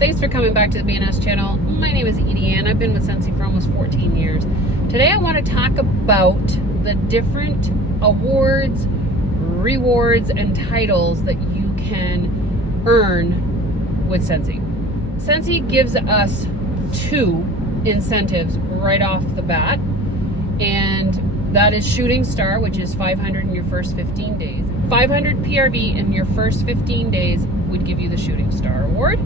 Thanks for coming back to the BNS channel. My name is Edie Ann. I've been with Scentsy for almost 14 years. Today I want to talk about the different awards, rewards, and titles that you can earn with Scentsy. Scentsy gives us 2 incentives right off the bat, and that is Shooting Star, which is 500 in your first 15 days. 500 PRV in your first 15 days would give you the Shooting Star Award.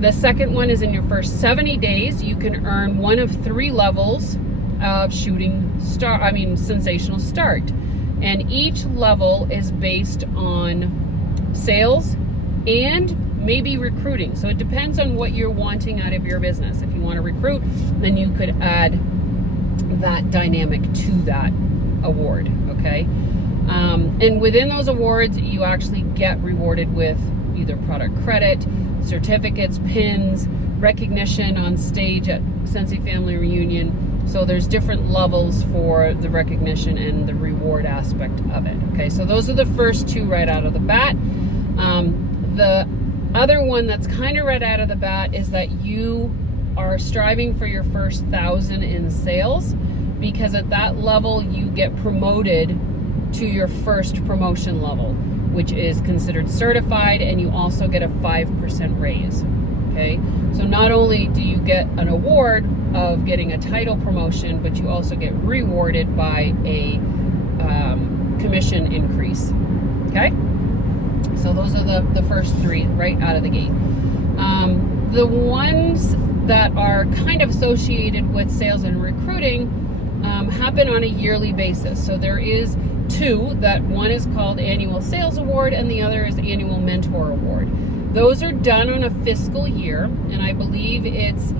The second one is in your first 70 days, you can earn one of 3 levels of Sensational Start. And each level is based on sales and maybe recruiting. So it depends on what you're wanting out of your business. If you want to recruit, then you could add that dynamic to that award, okay? And within those awards, you actually get rewarded with either product credit, certificates, pins, recognition on stage at Scentsy Family Reunion. So there's different levels for the recognition and the reward aspect of it. Okay, so those are the first 2 right out of the bat. The other one that's kind of right out of the bat is that you are striving for your first 1,000 in sales, because at that level you get promoted to your first promotion level, which is considered certified, and you also get a 5% raise. Okay, so not only do you get an award of getting a title promotion, but you also get rewarded by a commission increase. Okay, so those are the first 3 right out of the gate. The ones that are kind of associated with sales and recruiting happen on a yearly basis. So there is 2, that one is called Annual Sales Award and the other is Annual Mentor Award. Those are done on a fiscal year, and I believe it's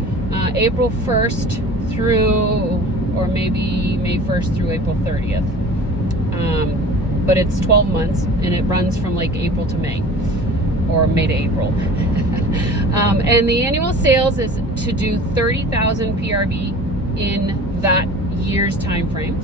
April 1st through, or maybe May 1st through April 30th. But it's 12 months, and it runs from like April to May, or May to April. And the annual sales is to do 30,000 PRV in that year's time frame.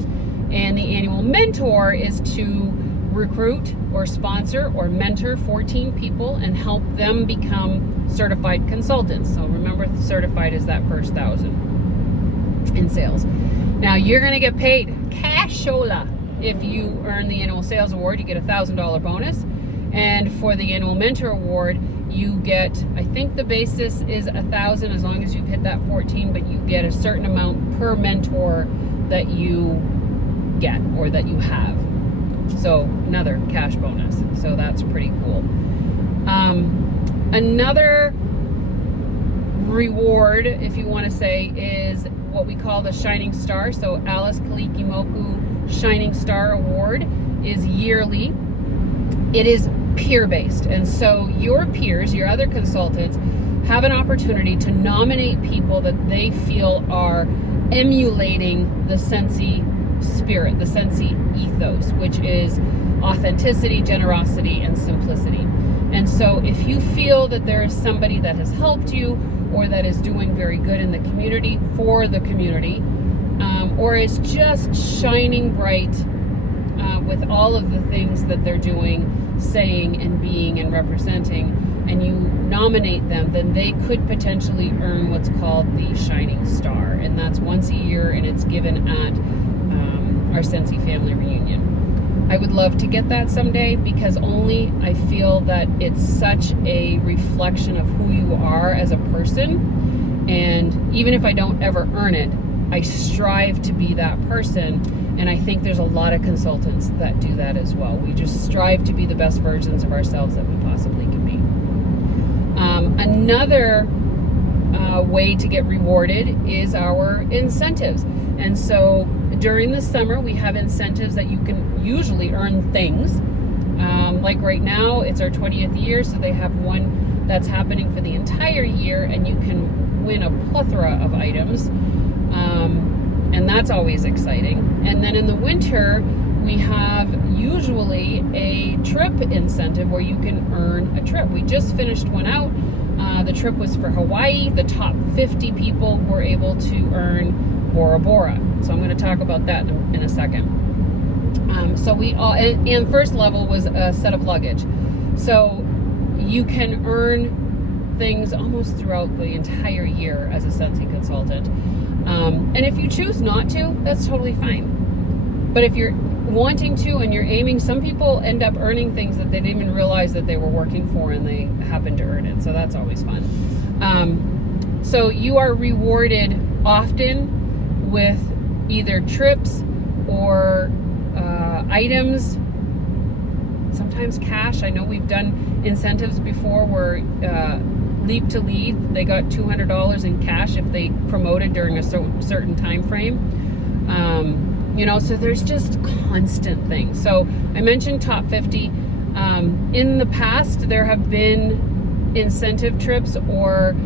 And the annual mentor is to recruit or sponsor or mentor 14 people and help them become certified consultants. So remember, certified is that first 1,000 in sales. Now you're going to get paid cashola. If you earn the annual sales award, you get a $1,000 bonus. And for the annual mentor award, you get, I think the basis is 1,000 as long as you've hit that 14, but you get a certain amount per mentor that you get or that you have. So another cash bonus. So that's pretty cool. Another reward, if you want to say, is what we call the Shining Star. So Alice Kalikimoku Shining Star Award is yearly. It is peer-based, and so your peers, your other consultants, have an opportunity to nominate people that they feel are emulating the Scentsy spirit, the Scentsy ethos, which is authenticity, generosity, and simplicity. And so if you feel that there is somebody that has helped you or that is doing very good in the community for the community, or is just shining bright with all of the things that they're doing, saying, and being, and representing, and you nominate them, then they could potentially earn what's called the Shining Star. And that's once a year, and it's given at our Scentsy Family Reunion. I would love to get that someday, because only I feel that it's such a reflection of who you are as a person. And even if I don't ever earn it, I strive to be that person. And I think there's a lot of consultants that do that as well. We just strive to be the best versions of ourselves that we possibly can be. Another way to get rewarded is our incentives. And so during the summer, we have incentives that you can usually earn things. Like right now, it's our 20th year, so they have one that's happening for the entire year, and you can win a plethora of items. And that's always exciting. And then in the winter, we have usually a trip incentive where you can earn a trip. We just finished one out. The trip was for Hawaii. The top 50 people were able to earn Bora Bora. So I'm going to talk about that in a second. So we all, and first level was a set of luggage. So you can earn things almost throughout the entire year as a Scentsy consultant. And if you choose not to, that's totally fine. But if you're wanting to and you're aiming, some people end up earning things that they didn't even realize that they were working for, and they happen to earn it. So that's always fun. So you are rewarded often with either trips or items, sometimes cash. I know we've done incentives before where Leap to Lead, they got $200 in cash if they promoted during a certain time frame. You know, so there's just constant things. So I mentioned top 50. In the past, there have been incentive trips or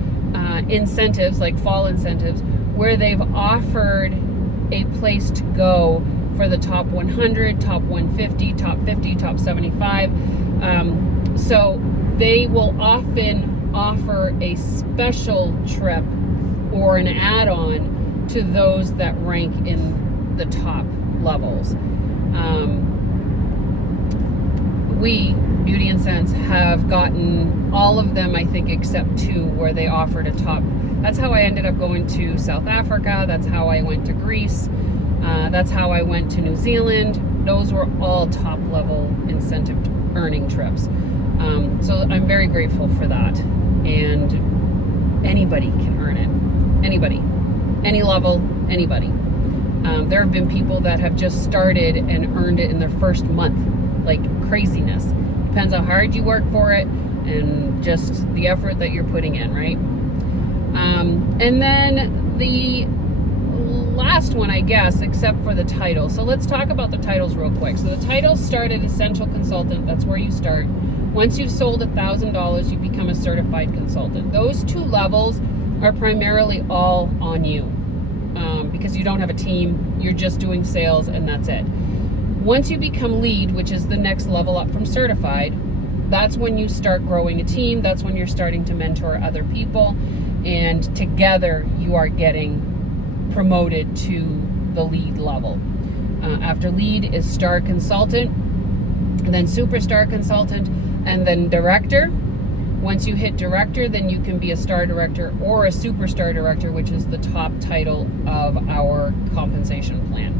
incentives, like fall incentives, where they've offered a place to go for the top 100, top 150, top 50, top 75. So they will often offer a special trip or an add-on to those that rank in the top levels. We, Beauty and Scents, have gotten all of them, I think, except 2 where they offered a top. That's how I ended up going to South Africa. That's how I went to Greece. That's how I went to New Zealand. Those were all top level incentive earning trips. So I'm very grateful for that. And anybody can earn it. Anybody. Any level, anybody. There have been people that have just started and earned it in their first month. Like craziness. Depends how hard you work for it and just the effort that you're putting in, right? And then the last one, I guess, except for the title. So let's talk about the titles real quick. So the titles start at Essential Consultant. That's where you start. Once you've sold $1,000, you become a certified consultant. Those 2 levels are primarily all on you because you don't have a team. You're just doing sales and that's it. Once you become lead, which is the next level up from certified, that's when you start growing a team. That's when you're starting to mentor other people. And together you are getting promoted to the lead level. After lead is star consultant, and then superstar consultant, and then director. Once you hit director, then you can be a star director or a superstar director, which is the top title of our compensation plan.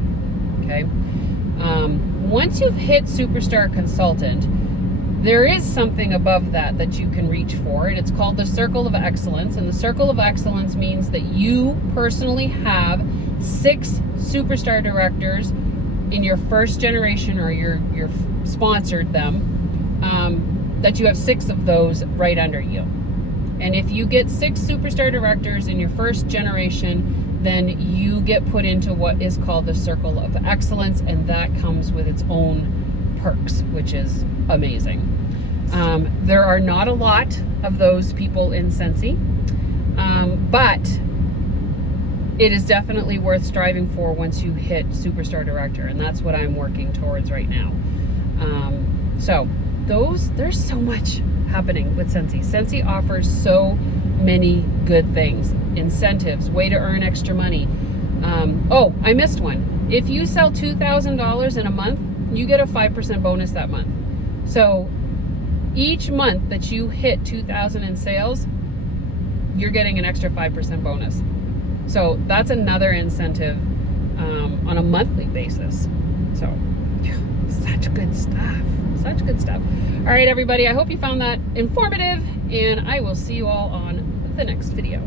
Okay. Once you've hit superstar consultant, there is something above that that you can reach for, and it's called the Circle of Excellence. And the Circle of Excellence means that you personally have 6 superstar directors in your first generation, or you're sponsored them, that you have 6 of those right under you. And if you get 6 superstar directors in your first generation, then you get put into what is called the Circle of Excellence, and that comes with its own perks, which is amazing. There are not a lot of those people in Scentsy, but it is definitely worth striving for once you hit superstar director, and that's what I'm working towards right now. So there's so much happening with Scentsy. Scentsy offers so many good things. Incentives, way to earn extra money. Oh, I missed one. If you sell $2,000 in a month, you get a 5% bonus that month. So each month that you hit 2,000 in sales, you're getting an extra 5% bonus. So that's another incentive on a monthly basis. So such good stuff. Such good stuff. All right, everybody, I hope you found that informative, and I will see you all on the next video.